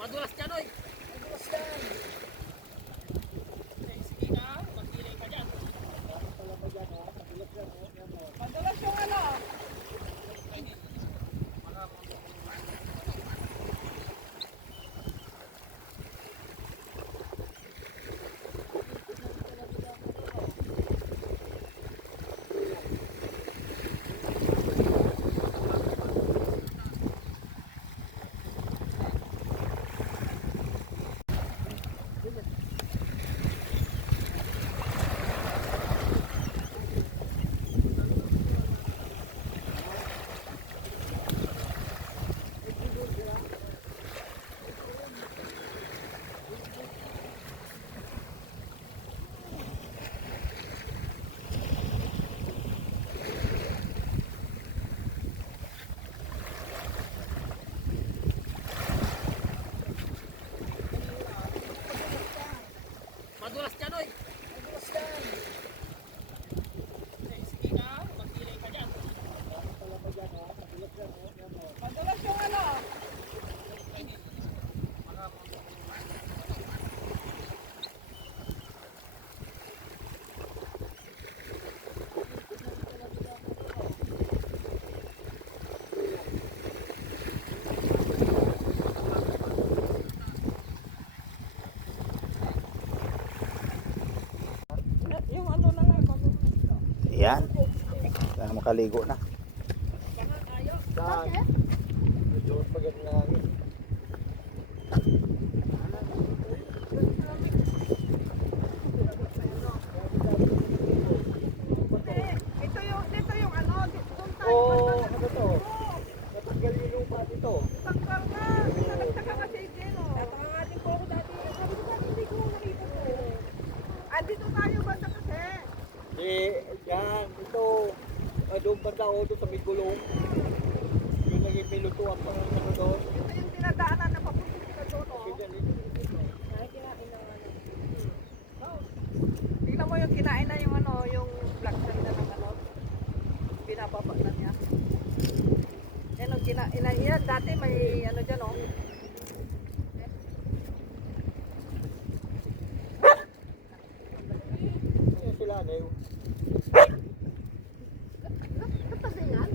Madulas dyan, oy. Madulas dyan. Eh, sige na, magkilay ka dyan. Madulas yung ano. Madulas dyan, oy. Madulas dyan. Eh, sige na, magkilay ka dyan. Madulas yung ano. Yung ano na nga, Yan. Sana makaligo na. bakit? Medyo pagod na hangin. Dito yung ano, doon tayo. Oo, ano to? Natanggal yung lupa dito. Tanggal na, nagtaka nga si Jen, oh. Tatangatin po ako dati. Sabi ko dati, hindi ko nakita to. Andito tayo banda kasi. Yan, ito. Doon banda o, doon sa may gulong. Yung naging pilutuan pa ng ano doon. Ito yung dinadaanan na papunta sila doon, oh. Ay, kinain na ano. Tingnan mo yung kinain na yung ano, yung black sand na ng ano. Binababa na niya. Yan ang kinain na yan. Dati may ano dyan, oh. Yan sila na yun. Kasi yan?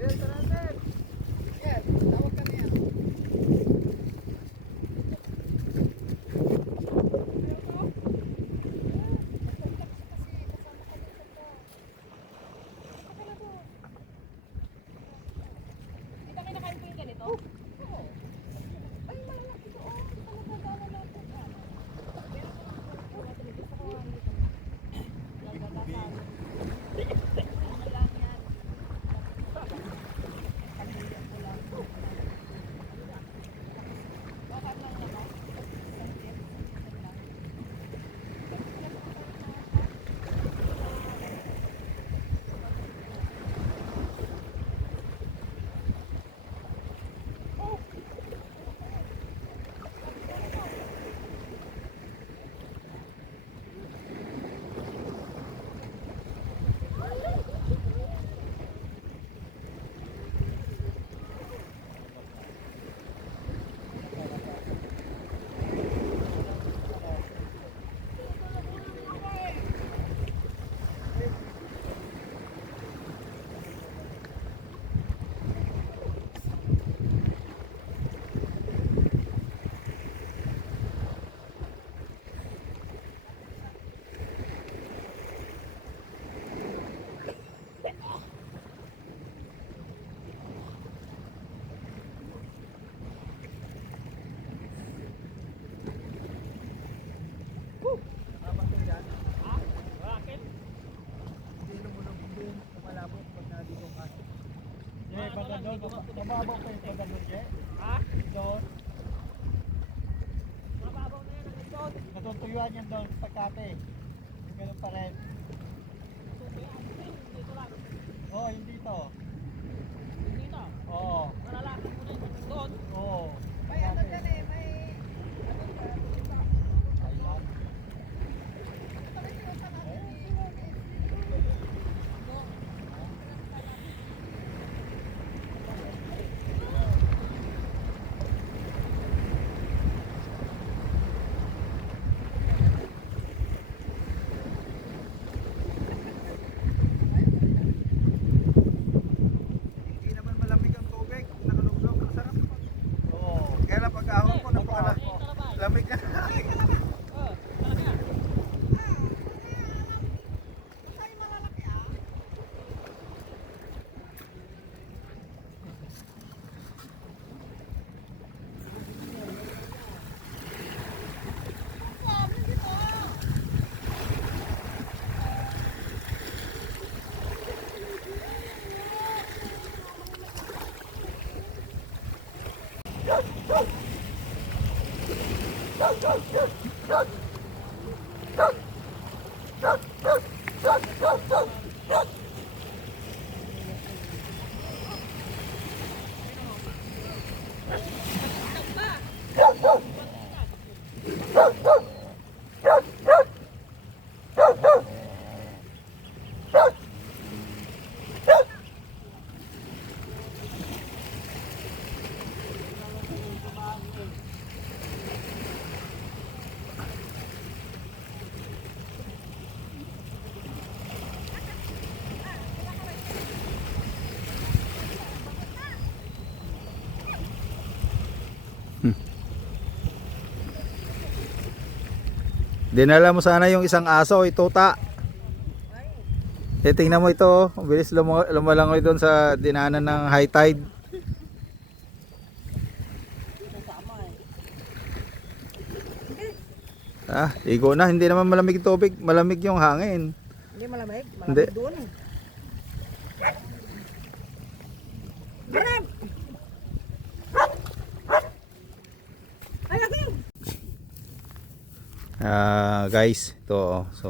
Yes, natin. Yes, tawag kami yan. mababaw pa yung pagdating, Je? Ha? Doon? Mababaw na yan ang doon. Natutuyuan yan doon sa kate. Ganun pa rin. Oo, hindi to. Hindi to? Oo. Malalakad mo na yung doon? Oo. May ano dyan eh, may ano dyan, isa. Ayun. Ito may sinusa natin ni Hindi naman malamig ang tubig. Nakalublob, masarap. Oo. Kaya lang pag-ahon ko, lamig na. Dinala mo sana yung isang aso, ito ta. Tingnan mo ito, oh. Ang bilis lumalangoy doon sa dinanan ng high tide. Igo na, hindi naman malamig yung tubig, malamig yung hangin. Hindi malamig, Hindi. malamig doon. Guys, ito oh. So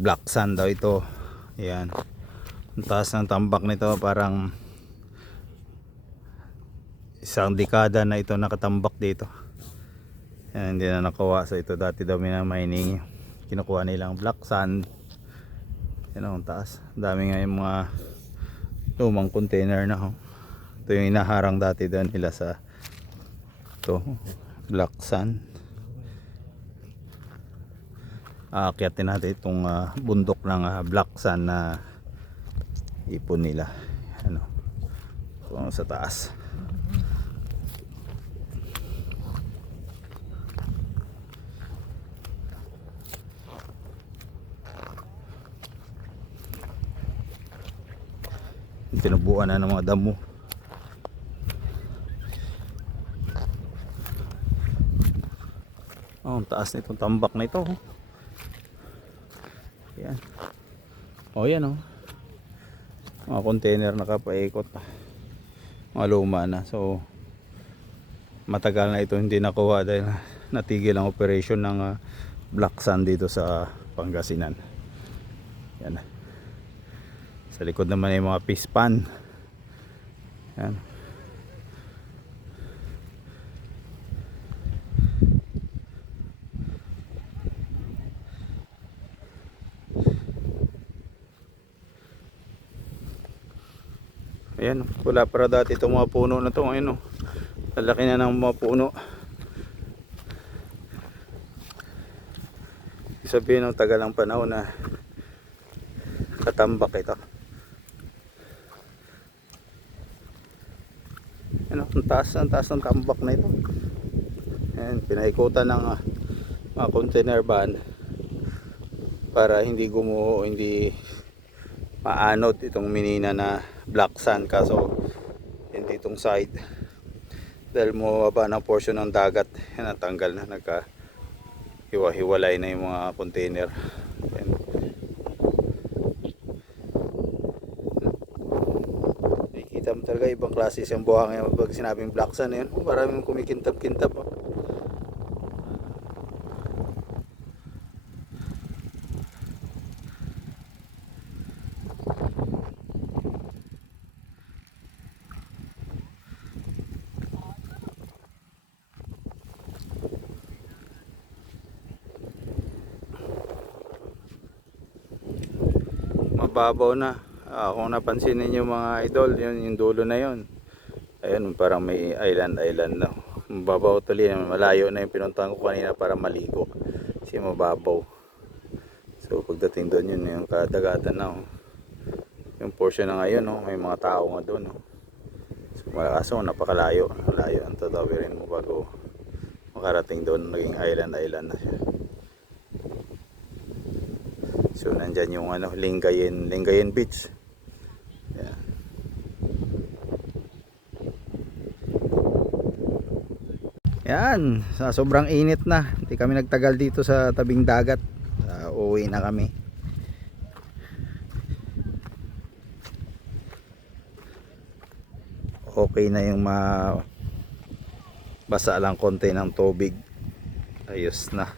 black sand daw ito. Ayan. Ang taas ng tambak nito, parang isang dekada na ito nakatambak dito. Ayan, hindi na nakuha. So ito dati daw mining, kinukuha nilang black sand. Yan ang taas. Dami nga yung mga lumang container na. Ito yung inaharang dati doon nila sa ito, black sand. Aakyatin natin itong bundok ng black sand na ipon nila. Ano? Ito sa taas. Tinubuan na ng mga damo. Oh, ang taas nitong tambak na ito. Yan. Oh, yan oh. Mga container nakapaikot. Mga luma na. So matagal na ito hindi nakuha dahil natigil ang operation ng black sand dito sa Pangasinan. Yan. Sa likod naman ay mga pispan. Yan. Ayan, wala para dati itong mga puno na ito. Ngayon, lalaki na ng mga puno. Sabihin ng tagal ng panahon na katambak ito. Ayan, ang taas ng tambak na ito. Ayan, pinaikutan ng mga container van para hindi gumuho, hindi maanod itong minina na black sand, kaso hindi itong side dahil mababa ng portion ng dagat, yan, natanggal na, hiwa-hiwalay na yung mga container. Yan. Nakikita pakiramdam talaga. Ibang klase siyang buhangin pag sinabing black sun yun. Maraming kumikintab-kintab. Oh. Mababaw na. Kung napansin niyo mga idol, yun yung dulo na yun. Ayun, parang may island na. Mababaw tuloy, malayo na yung pinuntahan ko kanina para maligo. Kasi mababaw. So pagdating doon yun yung kadagatan na. Oh. Yung portion na ngayon, oh, may mga tao nga doon. Oh. So kaso napakalayo. Malayo ang tatawirin mo bago makarating doon. Naging island na siya. So nandyan yung ano, Lingayen Beach. Yan. Yan, sa sobrang init na. Hindi kami nagtagal dito sa tabing dagat. Uuwi na kami. Okay na yung basa lang konti ng tubig. Ayos na.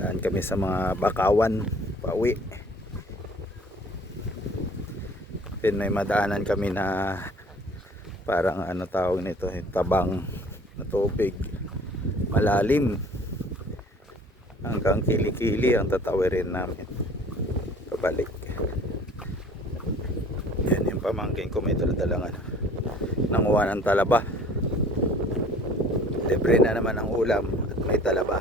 Daan kami sa mga bakawan pauwi. Then may madaanan kami na parang ano tawag nito, tabang na tubig, malalim hanggang kilikili ang tatawirin namin pabalik. Yan yung pamangkin ko, may daladalang ano, nanguha ng talaba. Libre na naman ang ulam at may talaba.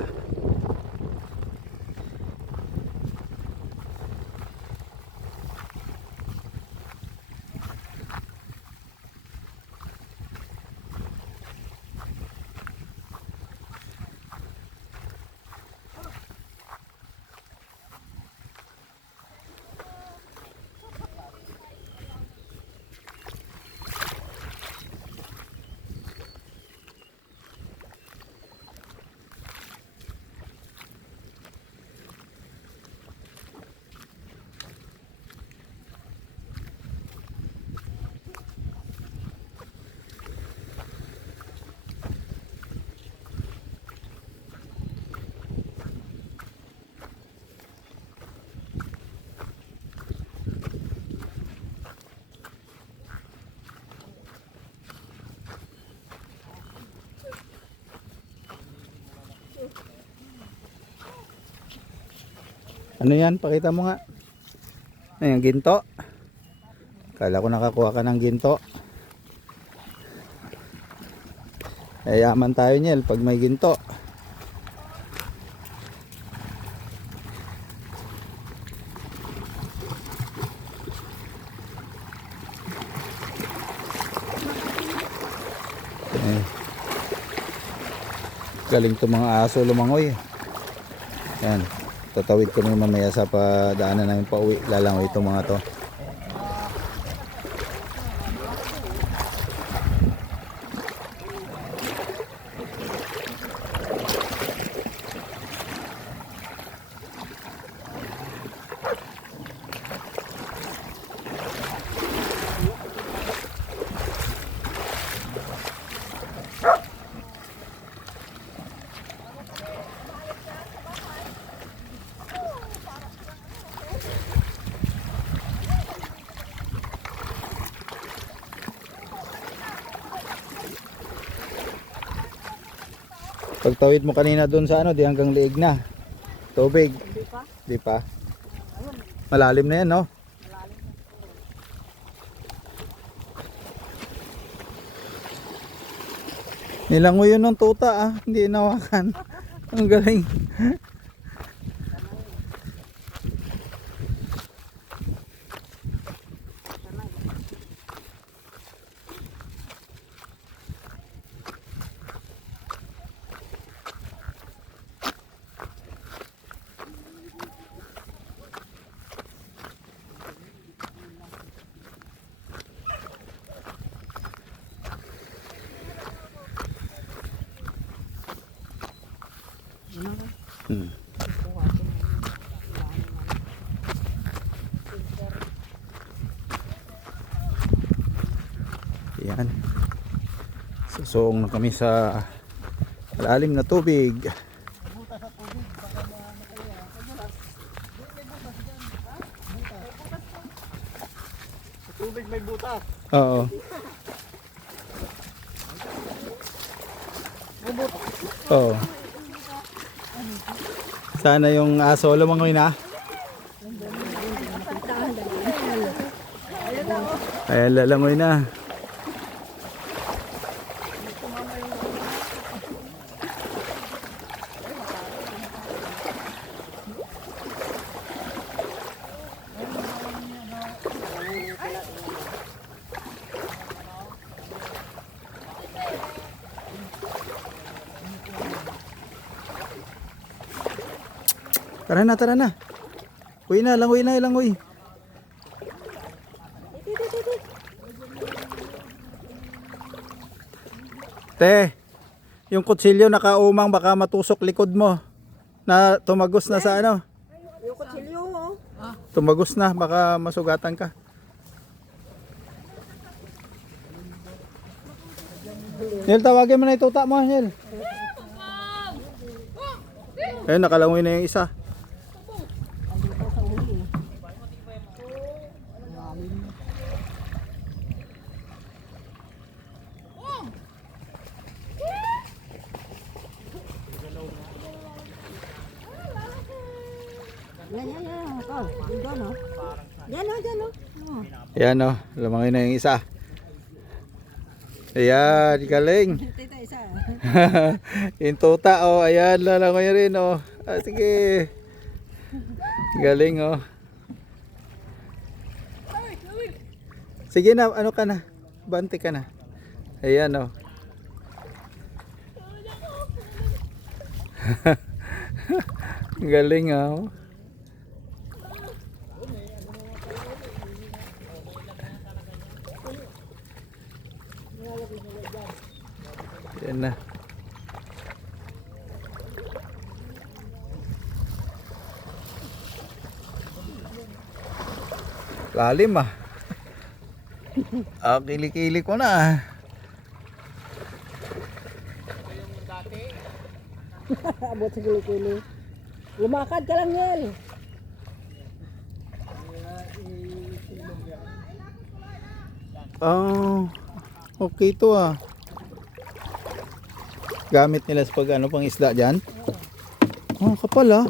Ano yan? Pakita mo nga. Ayan, ginto. Kala ko nakakuha ka ng ginto. Yayaman tayo niyan pag may ginto. Galing to mga aso lumangoy. Yan. Tatawid kami mamaya sa padaanan namin pauwi. Lalangoy itong mga to. Pagtawid mo kanina doon sa ano, di hanggang liig na. Tubig. Hindi pa. Di pa. Malalim na yan, no? Malalim na. Nilangoy yun ng tuta, ah. Hindi inawakan. Ang galing. Hmm. Yan. Susong na kami sa malalim na tubig. Sa tubig may butas. Oo. Oo. Sana yung aso lumangoy na. Ayan, lalangoy na. Tara na, tara na. Uy na, langoy na, langoy. Te, yung kutsilyo nakaumang baka matusok likod mo. Na tumagos na sa ano. Yung kutsilyo mo. Tumagos na, baka masugatan ka. Nel, tawagin mo na ituta mo, Nel. Ayun, nakalangoy na yung isa. Yan. Ito. Doon, oh. Yan, oh, dyan, oh. Ayan o, lumangoy na yung isa. Ayan, galing. Ito isa. Yung tuta o, ayan, lalangoy rin o. Ah, sige. Galing o. Sige na, ano ka na? Bante ka na. Ayan o. Galing o. Yan na. Lalim ah. Ah, kili-kili ko na. Abot sa kilo-kilo. Lumakad ka lang, Nel. Oh, okay to ah. Gamit nila sa pag ano pang isda dyan. Oh, kapal ah.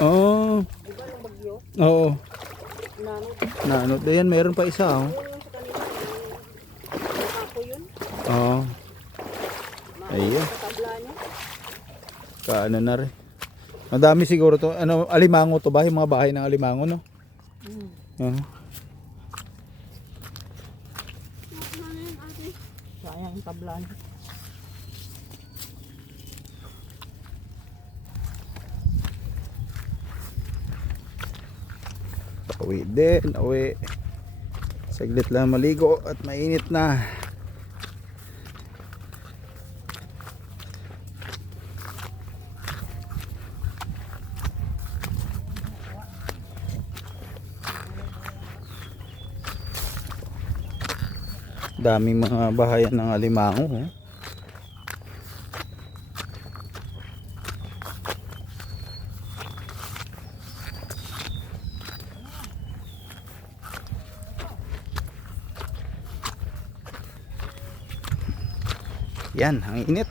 Oh. Oo. Nanod. Ayan, meron pa isa oh. Oo. Ayun. Kaano na rin. Madami siguro to. Ano, alimango to ba? Yung mga bahay ng alimango, no? Sayang tablan. Uwi din, uwi. Saglit lang maligo at mainit na. Daming mga bahayan ng alimango. Oh. Yan, ang init.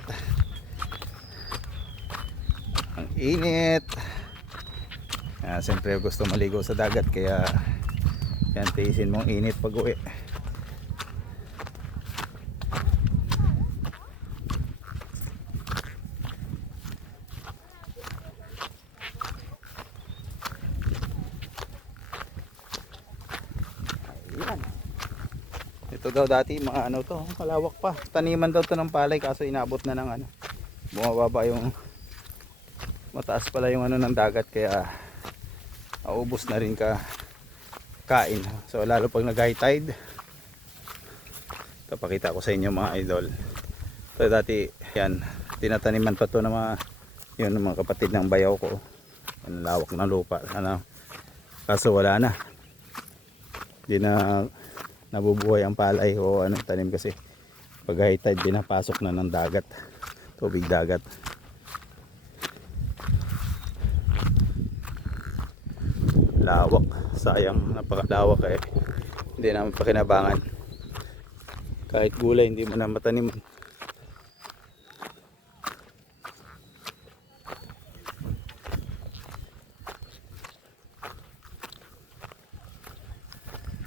Ang init. Siyempre gusto maligo sa dagat kaya yan, tiisin mong init pag uwi. Ito daw dati mga ano to, malawak pa. Taniman daw to ng palay kaso inabot na ng ano. Bumababa yung mataas pala yung ano ng dagat kaya naubos na rin ka kain. So lalo pag nag high tide Papakita ko sa inyo mga idol. So dati yan, tinataniman pa to ng mga yun, ng mga kapatid ng bayaw ko. Ang lawak ng lupa. Ano? Kaso wala na. Hindi na nabubuhay ang palay o anong tanim kasi pag high tide pinapasok na ng dagat. Tubig dagat. Lawak. Sayang, napakalawak eh. Hindi naman pakinabangan. Kahit gulay hindi mo na matanim.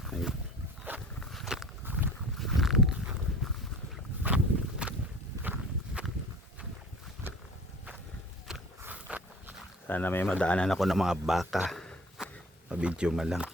Ay. Sana may madaanan ako ng mga baka. Mabidyo man lang.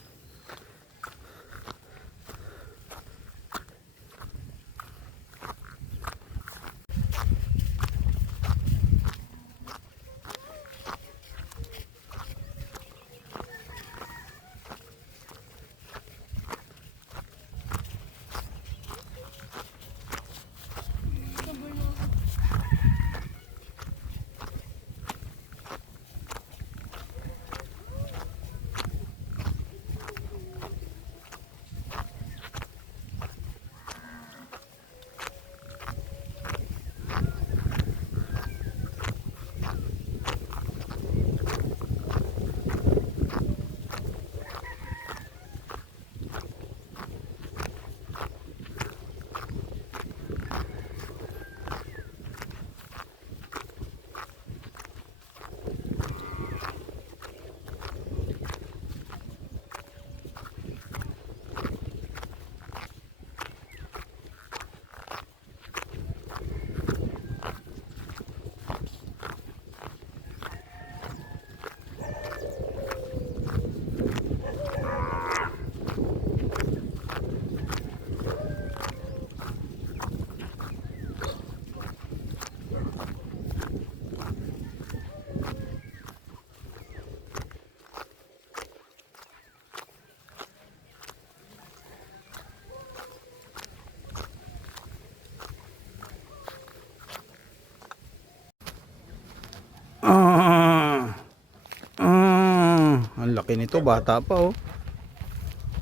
Ang laki nito, bata pa oh.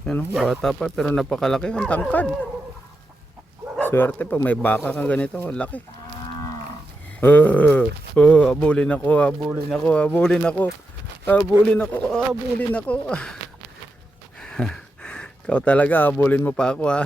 Yan oh, bata pa pero napakalaki, ang tangkad. Swerte pag may baka kang ganito, ang laki. Abulin ako, abulin ako, abulin ako. Abulin ako, abulin ako. Ikaw talaga, abulin mo pa ako ah.